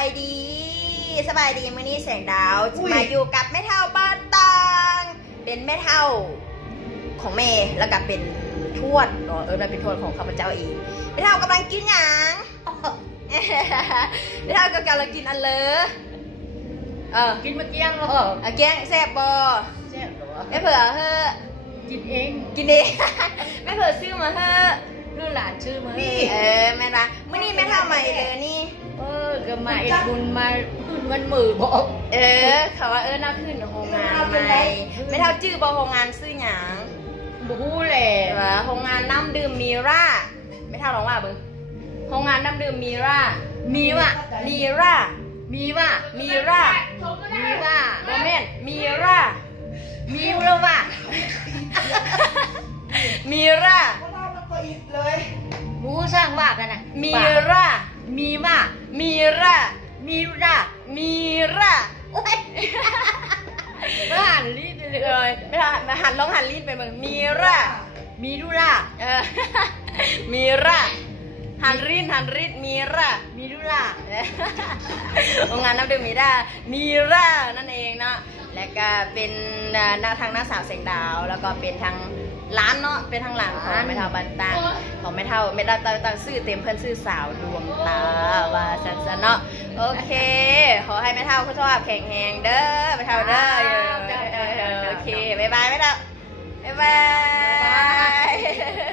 ายดีมื้อนี้แสงดาวจะมาอยู่กับแม่เฒ่าบ้านตังเป็นแม่เฒ่าของแม่แล้วก็เป็นทวดมันเป็นทวดของข้าพเจ้าเองแม่เฒ่ากำลังกินหยังแม่เฒ่ากำลังกินอันเลยกินมะเกียงเหรอเกียงแซ่บบ่แซ่บเหรอไม่เผื่อเฮ้อกินเอง ไม่เผื่อซื้อมาเฮ้อลูกหลานชื่อมาแม่ละมื้อนี้แม่เฒ่าใหม่เลยนี่ก็มาเอ็ดบุญมาขึ้นวันมือบอกเขาว่าน่าขึ้นโรงงานใหม่แม่เฒ่าชื่อบ่โรงงานซื้อหยังบ่ฮู้แหละว่าโรงงานน้ำดื่มมีร่าแม่เฒ่าลองว่าเบิ่งโรงงานน้ำดื่มมีร่ามีร่าโมเมนมีร่ามีร่ามูสร้างว่ากันนะมีร่าโอ้ยหันรีดเลยไม่หันลองหันรีดไปมึงมีร่ามีดูล่ะมีร่าหันรีดมีร่าโรงงานน้ำดื่มมีร่านั่นเองเนาะและก็เป็นทางหน้าสาวแสงดาวแล้วก็เป็นทางร้านเนาะเป็นทางหลังของแม่เฒ่าบันตังของแม่เฒ่าตั้งชื่อเต็มเพิ่นชื่อสาวดวงตาว่าซั่นๆเนาะโอเคขอให้แม่เฒ่าสุขภาพแข็งแรงเด้อแม่เฒ่าเด้อโอเคบ๊ายบายแม่เฒ่าบ๊ายบาย